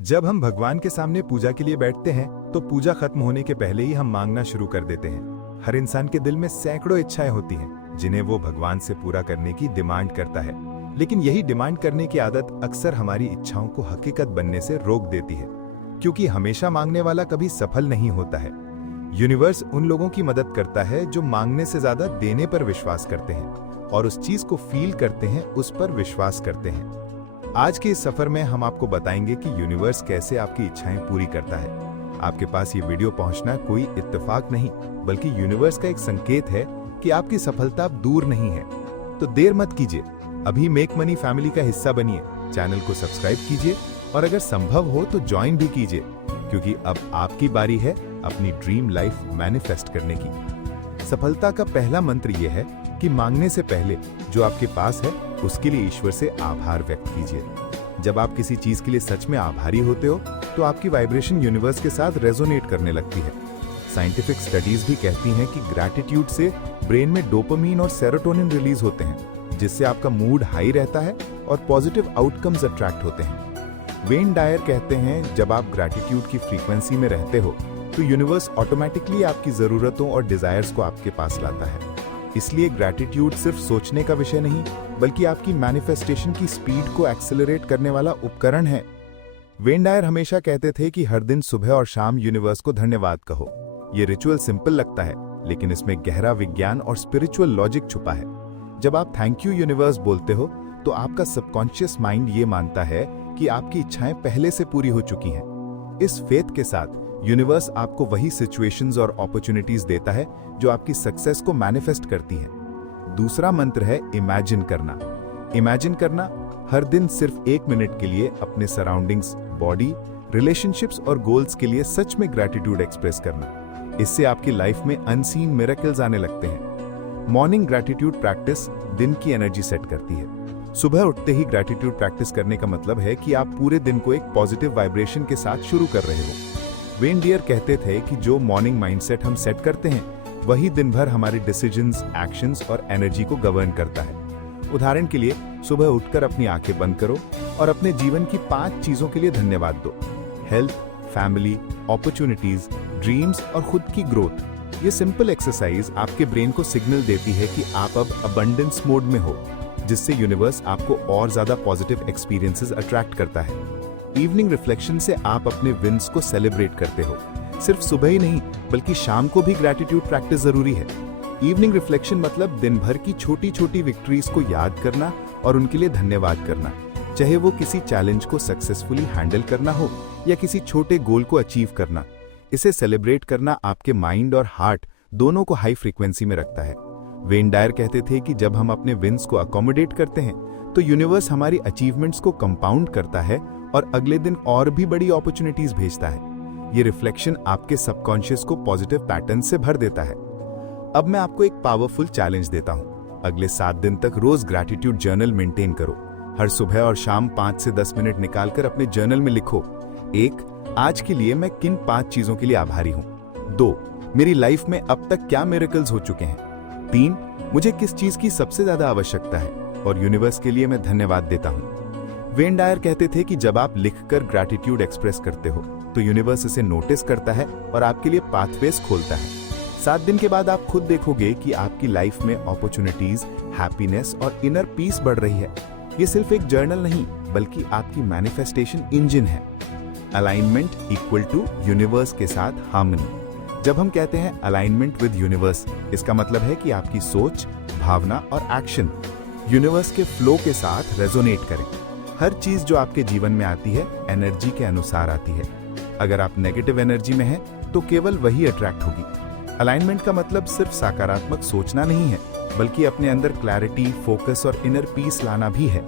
जब हम भगवान के सामने पूजा के लिए बैठते हैं तो पूजा खत्म होने के पहले ही हम मांगना शुरू कर देते हैं। हर इंसान के दिल में सैकड़ों इच्छाएं होती हैं जिन्हें वो भगवान से पूरा करने की डिमांड करता है। लेकिन यही डिमांड करने की आदत अक्सर हमारी इच्छाओं को हकीकत बनने से रोक देती है, क्योंकि हमेशा मांगने वाला कभी सफल नहीं होता है। यूनिवर्स उन लोगों की मदद करता है जो मांगने से ज्यादा देने पर विश्वास करते हैं और उस चीज को फील करते हैं, उस पर विश्वास करते हैं। आज के इस सफर में हम आपको बताएंगे कि यूनिवर्स कैसे आपकी इच्छाएं पूरी करता है। आपके पास ये वीडियो पहुंचना कोई इत्तेफाक नहीं, बल्कि यूनिवर्स का एक संकेत है कि आपकी सफलता अब दूर नहीं है। तो देर मत कीजिए, अभी मेक मनी फैमिली का हिस्सा बनिए, चैनल को सब्सक्राइब कीजिए और अगर संभव हो तो ज्वाइन भी कीजिए, क्योंकि अब आपकी बारी है अपनी ड्रीम लाइफ मैनिफेस्ट करने की। सफलता का पहला मंत्र यह है कि मांगने से पहले जो आपके पास है उसके लिए ईश्वर से आभार व्यक्त कीजिए। जब आप किसी चीज के लिए सच में आभारी होते हो तो आपकी वाइब्रेशन यूनिवर्स के साथ रेजोनेट करने लगती है। साइंटिफिक स्टडीज भी कहती हैं कि ग्रैटिट्यूड से ब्रेन में डोपामीन और सेरोटोनिन रिलीज होते हैं, जिससे आपका मूड हाई रहता है और पॉजिटिव आउटकम्स अट्रैक्ट होते हैं। वेन डायर कहते हैं, जब आप ग्रैटिट्यूड की फ्रीक्वेंसी में रहते हो तो यूनिवर्स ऑटोमेटिकली आपकी जरूरतों और डिजायर्स को आपके पास लाता है। इसलिए ग्रैटिट्यूड सिर्फ सोचने का विषय नहीं, बल्कि आपकी मैनिफेस्टेशन की स्पीड को एक्सेलरेट करने वाला उपकरण है। वेन डायर हमेशा कहते थे कि हर दिन सुबह और शाम यूनिवर्स को धन्यवाद कहो। ये रिचुअल सिंपल लगता है, लेकिन इसमें गहरा विज्ञान और स्पिरिचुअल लॉजिक छुपा है। जब आप थैंक यू यूनिवर्स बोलते हो तो आपका सबकॉन्शियस माइंड ये मानता है कि आपकी इच्छाएं पहले से पूरी हो चुकी हैं। इस फेथ के साथ यूनिवर्स आपको वही सिचुएशंस और अपॉर्चुनिटीज देता है जो आपकी सक्सेस को मैनिफेस्ट करती हैं। दूसरा मंत्र है इमेजिन करना। इमेजिन करना, हर दिन सिर्फ 1 मिनट के लिए अपने सराउंडिंग्स, बॉडी, रिलेशनशिप्स और गोल्स के लिए सच में ग्रैटिट्यूड एक्सप्रेस करना। इससे आपकी लाइफ में अनसीन मिरेकल्स आने लगते हैं। मॉर्निंग ग्रैटिट्यूड प्रैक्टिस दिन की एनर्जी सेट करती है। सुबह उठते ही ग्रैटिट्यूड प्रैक्टिस करने का मतलब है कि आप पूरे दिन को एक पॉजिटिव वाइब्रेशन के साथ शुरू कर रहे हो। वेन डियर कहते थे कि जो मॉर्निंग माइंडसेट हम सेट करते हैं वही दिन भर हमारे डिसीजंस, एक्शंस और एनर्जी को गवर्न करता है। उदाहरण के लिए, सुबह उठकर अपनी आंखें बंद करो और अपने जीवन की 5 चीजों के लिए धन्यवाद दो। हेल्थ, फैमिली, अपॉर्चुनिटीज, ड्रीम्स और खुद की ग्रोथ। ये सिंपल एक्सरसाइज आपके ब्रेन को सिग्नल देती है कि आप अब अबंडेंस मोड में हो, जिससे यूनिवर्स आपको और ज्यादा पॉजिटिव एक्सपीरियंसेस अट्रैक्ट करता है। इवनिंग रिफ्लेक्शन से आप अपने विन्स को सेलिब्रेट करते हो। सिर्फ सुबह ही नहीं, बल्कि शाम को भी ग्रैटिट्यूड प्रैक्टिस जरूरी है। इवनिंग रिफ्लेक्शन मतलब दिन भर की छोटी छोटी विक्ट्रीज को याद करना और उनके लिए धन्यवाद करना, चाहे वो किसी चैलेंज को सक्सेसफुली हैंडल करना हो या किसी छोटे गोल को अचीव करना। इसे सेलिब्रेट करना आपके माइंड और हार्ट दोनों को हाई फ्रीक्वेंसी में रखता है। वेन डायर कहते थे कि जब हम अपने विन्स को अकोमोडेट करते हैं तो यूनिवर्स हमारी अचीवमेंट्स को कंपाउंड करता है और अगले दिन और भी बड़ी अपॉर्चुनिटीज भेजता है। ये रिफ्लेक्शन आपके सबकॉन्शियस को पॉजिटिव पैटर्न से भर देता है। अब मैं आपको एक पावरफुल चैलेंज देता हूं। अगले 7 दिन तक रोज ग्रैटिट्यूड जर्नल मेंटेन करो। हर सुबह और शाम 5 से 10 मिनट निकालकर अपने जर्नल में लिखो। 1, आज के लिए मैं किन 5 चीजों के लिए आभारी हूं। 2, मेरी लाइफ में अब तक क्या मिरेकल्स हो चुके हैं। 3, मुझे किस चीज की सबसे ज्यादा आवश्यकता है और यूनिवर्स के लिए मैं धन्यवाद देता हूं। वेन डायर कहते थे कि जब आप लिखकर ग्रैटिट्यूड एक्सप्रेस करते हो तो यूनिवर्स इसे नोटिस करता है और आपके लिए पाथवेज खोलता है। 7 दिन के बाद आप खुद देखोगे कि आपकी लाइफ में अपॉर्चुनिटीज, हैप्पीनेस और इनर पीस बढ़ रही है। ये सिर्फ एक जर्नल नहीं, बल्कि आपकी मैनिफेस्टेशन इंजन है। अलाइनमेंट इक्वल टू यूनिवर्स के साथ हार्मनी। जब हम कहते हैं अलाइनमेंट विद यूनिवर्स, इसका मतलब है कि आपकी सोच, भावना और एक्शन यूनिवर्स के फ्लो के साथ रेजोनेट करें। हर चीज जो आपके जीवन में आती है एनर्जी के अनुसार आती है। अगर आप नेगेटिव एनर्जी में हैं तो केवल वही अट्रैक्ट होगी। अलाइनमेंट का मतलब सिर्फ सकारात्मक सोचना नहीं है, बल्कि अपने अंदर क्लैरिटी, फोकस और इनर पीस लाना भी है।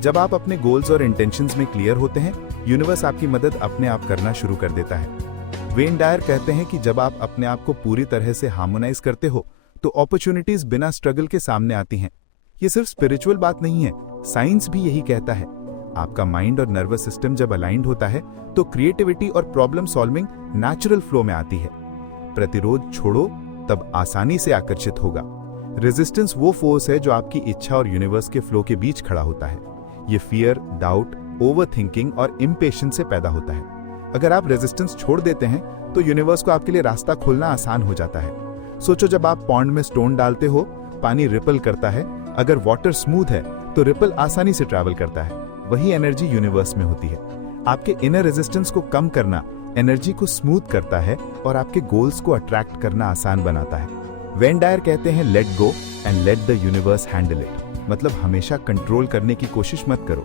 जब आप अपने गोल्स और इंटेंशंस में क्लियर होते हैं, यूनिवर्स आपकी मदद अपने आप करना शुरू कर देता है। वेन डायर कहते हैं कि जब आप अपने आप को पूरी तरह से हार्मोनाइज करते हो तो अपॉर्चुनिटीज बिना स्ट्रगल के सामने आती हैं। ये सिर्फ स्पिरिचुअल बात नहीं है, साइंस भी यही कहता है। आपका माइंड और नर्वस सिस्टम जब अलाइंड होता है तो क्रिएटिविटी और प्रॉब्लम सॉल्विंग नेचुरल फ्लो में आती है। प्रतिरोध छोड़ो, तब आसानी से आकर्षित होगा। रेजिस्टेंस वो फोर्स है जो आपकी इच्छा और यूनिवर्स के फ्लो के बीच खड़ा होता है। ये फियर, डाउट, ओवरथिंकिंग और इम्पेशेंस से पैदा होता है। अगर आप रेजिस्टेंस छोड़ देते हैं तो यूनिवर्स को आपके लिए रास्ता खोलना आसान हो जाता है। सोचो, जब आप पॉन्ड में स्टोन डालते हो, पानी रिपल करता है। अगर वाटर स्मूथ है तो रिपल आसानी से ट्रैवल करता है। वही एनर्जी यूनिवर्स में होती है। आपके इनर रेजिस्टेंस को कम करना एनर्जी को स्मूथ करता है और आपके गोल्स को अट्रैक्ट करना आसान बनाता है। वेन डायर कहते हैं, let go and let the universe handle it. मतलब हमेशा कंट्रोल करने की कोशिश मत करो।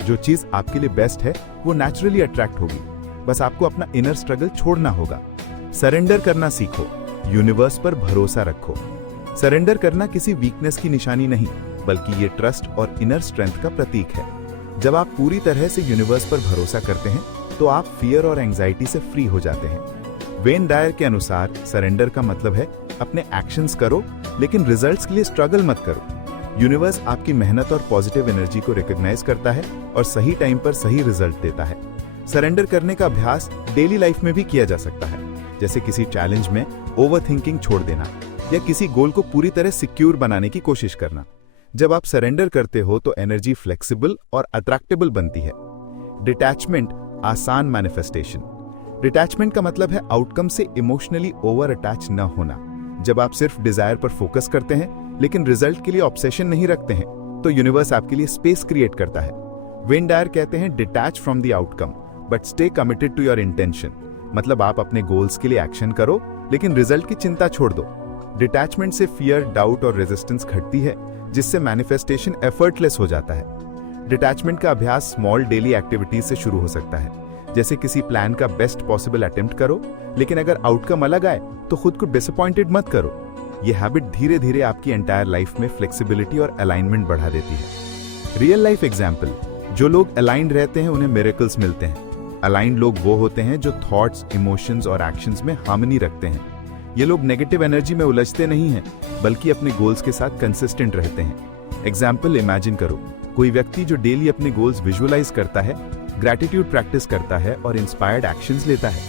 जो चीज आपके लिए बेस्ट है वो नेचुरली अट्रैक्ट होगी। बस आपको अपना इनर स्ट्रगल छोड़ना होगा। सरेंडर करना सीखो, यूनिवर्स पर भरोसा रखो। सरेंडर करना किसी वीकनेस की निशानी नहीं, बल्कि ये ट्रस्ट और इनर स्ट्रेंथ का प्रतीक है। जब आप पूरी तरह से यूनिवर्स पर भरोसा करते हैं तो आप फियर और एंजाइटी से फ्री हो जाते हैं। वेन डायर के अनुसार सरेंडर का मतलब है अपने एक्शंस करो, लेकिन रिजल्ट्स के लिए स्ट्रगल मत करो। यूनिवर्स आपकी मेहनत और पॉजिटिव एनर्जी को रिकॉग्नाइज करता है और सही टाइम पर सही रिजल्ट देता है। सरेंडर करने का अभ्यास डेली लाइफ में भी किया जा सकता है, जैसे किसी चैलेंज में ओवरथिंकिंग छोड़ देना या किसी गोल को पूरी तरह सिक्योर बनाने की कोशिश करना। जब आप सरेंडर करते हो तो एनर्जी फ्लेक्सिबल और अट्रैक्टेबल बनती है। डिटैचमेंट, आसान मैनिफेस्टेशन। डिटैचमेंट का मतलब है आउटकम से इमोशनली ओवर अटैच न होना। जब आप सिर्फ डिजायर पर फोकस करते हैं लेकिन रिजल्ट के लिए ऑब्सेशन नहीं रखते हैं तो यूनिवर्स आपके लिए स्पेस क्रिएट करता है। वेन डायर कहते हैं, detach from the outcome but stay committed to your intention. मतलब आप अपने गोल्स के लिए एक्शन करो लेकिन रिजल्ट की चिंता छोड़ दो। डिटैचमेंट से फियर, डाउट और रेजिस्टेंस घटती है, जिससे मैनिफेस्टेशन एफर्टलेस हो जाता है। डिटैचमेंट का अभ्यास स्मॉल डेली एक्टिविटीज से शुरू हो सकता है, जैसे किसी प्लान का बेस्ट पॉसिबल अटेम्प्ट करो, लेकिन अगर आउटकम अलग आए तो खुद को डिसअपॉइंटेड मत करो। यह हैबिट धीरे धीरे आपकी एंटायर लाइफ में फ्लेक्सिबिलिटी और अलाइनमेंट बढ़ा देती है। रियल लाइफ एग्जाम्पल, जो लोग अलाइंड रहते हैं उन्हें मिरेकल्स मिलते हैं। अलाइंड लोग वो होते हैं जो थॉट्स, इमोशंस और एक्शंस में हार्मनी रखते हैं। ये लोग नेगेटिव एनर्जी में उलझते नहीं हैं, बल्कि अपने गोल्स के साथ कंसिस्टेंट रहते हैं। एग्जाम्पल इमेजिन करो, कोई व्यक्ति जो डेली अपने गोल्स विजुअलाइज करता है, ग्रैटिट्यूड प्रैक्टिस करता है और इंस्पायर्ड एक्शंस लेता है,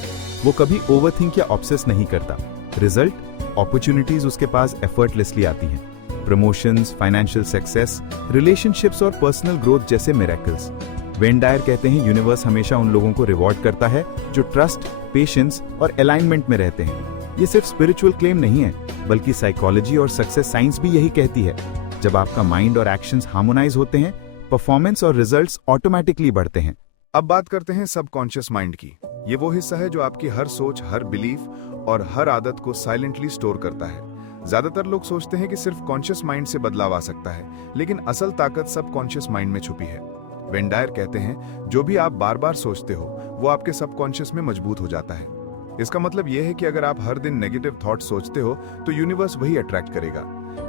वो कभी ओवरथिंक या ऑब्सेस नहीं करता। रिजल्ट, अपॉर्चुनिटीज उसके पास एफर्टलेसली आती हैं। प्रमोशंस, फाइनेंशियल सक्सेस, रिलेशनशिप्स और पर्सनल ग्रोथ जैसे मिरेकल्स। वेन डायर कहते हैं, यूनिवर्स हमेशा उन लोगों को रिवॉर्ड करता है जो ट्रस्ट, पेशेंस और अलाइनमेंट में रहते हैं। ये सिर्फ स्पिरिचुअल क्लेम नहीं है, बल्कि साइकोलॉजी और सक्सेस साइंस भी यही कहती है। जब आपका माइंड और एक्शंस हार्मोनाइज होते हैं, परफॉर्मेंस और रिजल्ट्स ऑटोमेटिकली बढ़ते हैं। अब बात करते हैं सबकॉन्शियस माइंड की। ये वो हिस्सा है जो आपकी हर सोच, हर बिलीफ और हर आदत को साइलेंटली स्टोर करता है। ज्यादातर लोग सोचते हैं कि सिर्फ कॉन्शियस माइंड से बदलाव आ सकता है, लेकिन असल ताकत सबकॉन्शियस माइंड में छुपी है। वेन डायर कहते हैं, जो भी आप बार बार सोचते हो वो आपके सबकॉन्शियस में मजबूत हो जाता है। इसका मतलब यह है कि अगर आप हर दिन नेगेटिव थॉट सोचते हो तो यूनिवर्स वही अट्रैक्ट करेगा,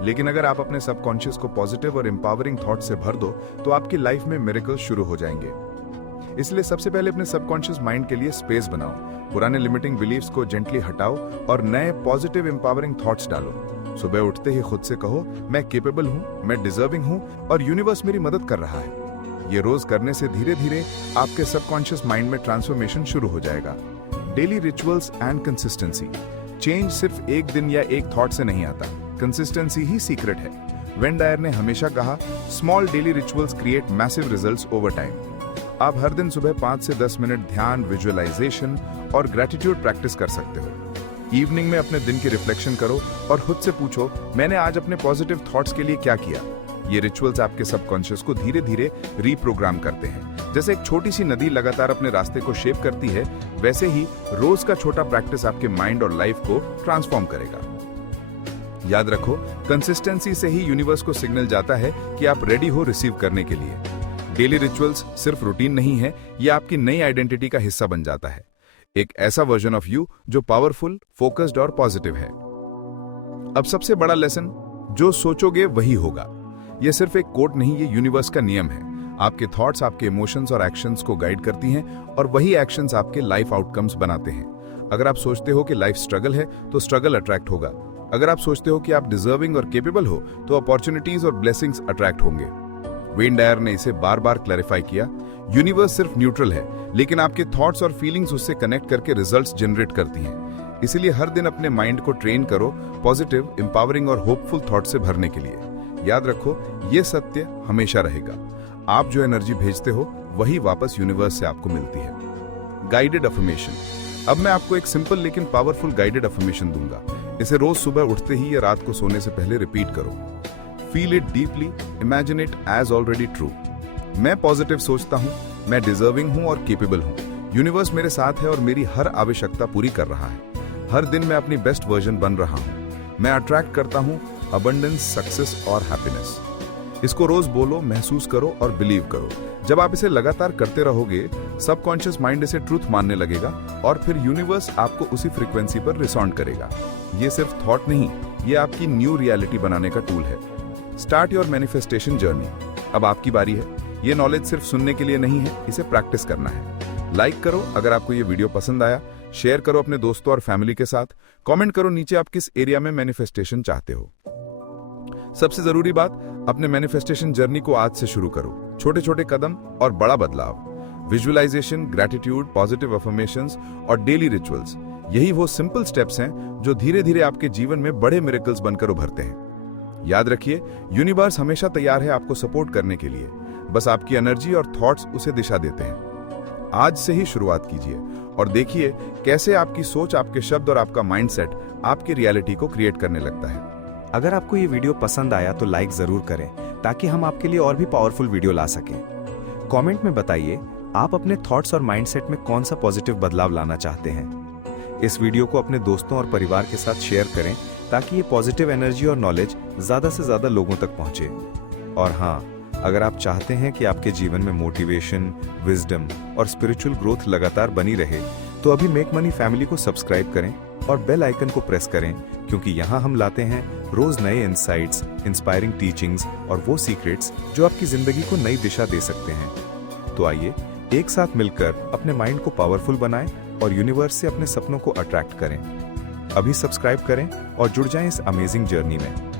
लेकिन अगर आप अपने सबकॉन्शियस को पॉजिटिव और एम्पावरिंग थॉट से भर दो तो आपकी लाइफ में मिरेकल्स शुरू हो जाएंगे। इसलिए सबसे पहले अपने सबकॉन्शियस माइंड के लिए स्पेस बनाओ, पुराने लिमिटिंग बिलीफ्स को जेंटली हटाओ और नए पॉजिटिव एम्पावरिंग थॉट्स डालो। सुबह उठते ही खुद से कहो, मैं केपेबल हूँ, मैं डिजर्विंग हूँ और यूनिवर्स मेरी मदद कर रहा है। ये रोज करने से धीरे धीरे आपके सबकॉन्शियस माइंड में ट्रांसफॉर्मेशन शुरू हो जाएगा। Daily rituals and consistency. Change सिर्फ एक दिन या एक थॉट से नहीं आता, कंसिस्टेंसी ही सीक्रेट है। वेन डायर ने हमेशा कहा, small daily rituals create massive results over time. आप हर दिन सुबह 5 से 10 मिनट ध्यान, विजुअलाइजेशन और ग्रैटिट्यूड प्रैक्टिस कर सकते हो। इवनिंग में अपने दिन की रिफ्लेक्शन करो और खुद से पूछो, मैंने आज अपने पॉजिटिव थॉट्स के लिए क्या किया। ये रिचुअल्स आपके सबकॉन्शियस को धीरे धीरे रीप्रोग्राम करते हैं। जैसे एक छोटी सी नदी लगातार अपने रास्ते को शेप करती है, वैसे ही रोज का छोटा प्रैक्टिस आपके माइंड और लाइफ को ट्रांसफॉर्म करेगा। याद रखो, कंसिस्टेंसी से ही यूनिवर्स को सिग्नल जाता है कि आप रेडी हो रिसीव करने के लिए। डेली रिचुअल्स सिर्फ रूटीन नहीं है, ये आपकी नई आइडेंटिटी का हिस्सा बन जाता है। एक ऐसा वर्जन ऑफ यू जो पावरफुल, फोकस्ड और पॉजिटिव है। अब सबसे बड़ा लेसन, जो सोचोगे वही होगा। यह सिर्फ एक कोट नहीं, ये यूनिवर्स का नियम है। आपके थॉट्स आपके इमोशंस और एक्शंस को गाइड करती हैं और वही एक्शंस आपके लाइफ आउटकम्स बनाते हैं। अगर आप सोचते हो कि लाइफ स्ट्रगल है तो स्ट्रगल अट्रैक्ट होगा। अगर आप सोचते हो कि आप डिजर्विंग और केपेबल हो तो अपॉर्चुनिटीज और ब्लेसिंग्स अट्रैक्ट होंगे। वेन डायर ने इसे बार बार क्लैरिफाई किया, यूनिवर्स सिर्फ न्यूट्रल है, लेकिन आपके थॉट्स और फीलिंग्स उससे कनेक्ट करके रिजल्ट्स जनरेट करती हैं। इसीलिए हर दिन अपने माइंड को ट्रेन करो पॉजिटिव, एम्पावरिंग और होपफुल थॉट से भरने के लिए। याद रखो, ये सत्य हमेशा रहेगा। आप जो एनर्जी भेजते हो वही वापस यूनिवर्स से आपको मिलती है। Guided affirmation. अब मैं आपको एक सिंपल लेकिन पावरफुल गाइडेड अफर्मेशन दूंगा। इसे रोज सुबह उठते ही या रात को सोने से पहले रिपीट करो। Feel it deeply, imagine it as already true. मैं पॉजिटिव सोचता हूँ, मैं डिजर्विंग हूँ और केपेबल हूँ। यूनिवर्स मेरे साथ है और मेरी हर आवश्यकता पूरी कर रहा है। हर दिन मैं अपनी बेस्ट वर्जन बन रहा हूँ। मैं अट्रैक्ट करता हूँ अबंडेंस, सक्सेस और हैप्पीनेस। इसको रोज बोलो, महसूस करो और बिलीव करो। जब आप इसे लगातार करते रहोगे, सबकॉन्शियस माइंड इसे ट्रूथ मानने लगेगा और फिर यूनिवर्स आपको उसी फ्रीक्वेंसी पर रिस्पॉन्ड करेगा। ये सिर्फ थॉट नहीं, ये आपकी न्यू रियलिटी बनाने का टूल है। Start your manifestation journey. अब आपकी बारी है। ये नॉलेज सिर्फ सुनने के लिए नहीं है, इसे प्रैक्टिस करना है। लाइक करो अगर आपको ये वीडियो पसंद आया, शेयर करो अपने दोस्तों और फैमिली के साथ, कमेंट करो नीचे आप किस एरिया में मैनिफेस्टेशन चाहते हो। सबसे जरूरी बात, अपने मैनिफेस्टेशन जर्नी को आज से शुरू करो। छोटे छोटे कदम और बड़ा बदलाव। विजुअलाइजेशन, ग्रैटिट्यूड, पॉजिटिव अफर्मेशंस और डेली रिचुअल्स, यही वो सिंपल स्टेप्स हैं जो धीरे धीरे आपके जीवन में बड़े मिरेकल्स बनकर उभरते हैं। याद रखिए, यूनिवर्स हमेशा तैयार है आपको सपोर्ट करने के लिए। बस आपकी एनर्जी और थॉट्स उसे दिशा देते हैं। आज से ही शुरुआत कीजिए और देखिए कैसे आपकी सोच, आपके शब्द और आपका माइंडसेट आपकी रियलिटी को क्रिएट करने लगता है। अगर आपको ये वीडियो पसंद आया तो लाइक जरूर करें ताकि हम आपके लिए और भी पावरफुल वीडियो ला सकें। कमेंट में बताइए आप अपने थॉट्स और माइंडसेट में कौन सा पॉजिटिव बदलाव लाना चाहते हैं। इस वीडियो को अपने दोस्तों और परिवार के साथ शेयर करें ताकि ये पॉजिटिव एनर्जी और नॉलेज ज्यादा से ज्यादा लोगों तक पहुंचे। और हाँ, अगर आप चाहते हैं कि आपके जीवन में मोटिवेशन, विजडम और स्पिरिचुअल ग्रोथ लगातार बनी रहे, तो अभी मेक मनी फैमिली को सब्सक्राइब करें और बेल आइकन को प्रेस करें, क्योंकि यहाँ हम लाते हैं रोज नए इंसाइट्स, इंस्पायरिंग टीचिंग्स और वो सीक्रेट्स जो आपकी जिंदगी को नई दिशा दे सकते हैं। तो आइए एक साथ मिलकर अपने माइंड को पावरफुल बनाएं और यूनिवर्स से अपने सपनों को अट्रैक्ट करें। अभी सब्सक्राइब करें और जुड़ जाएं इस अमेजिंग जर्नी में।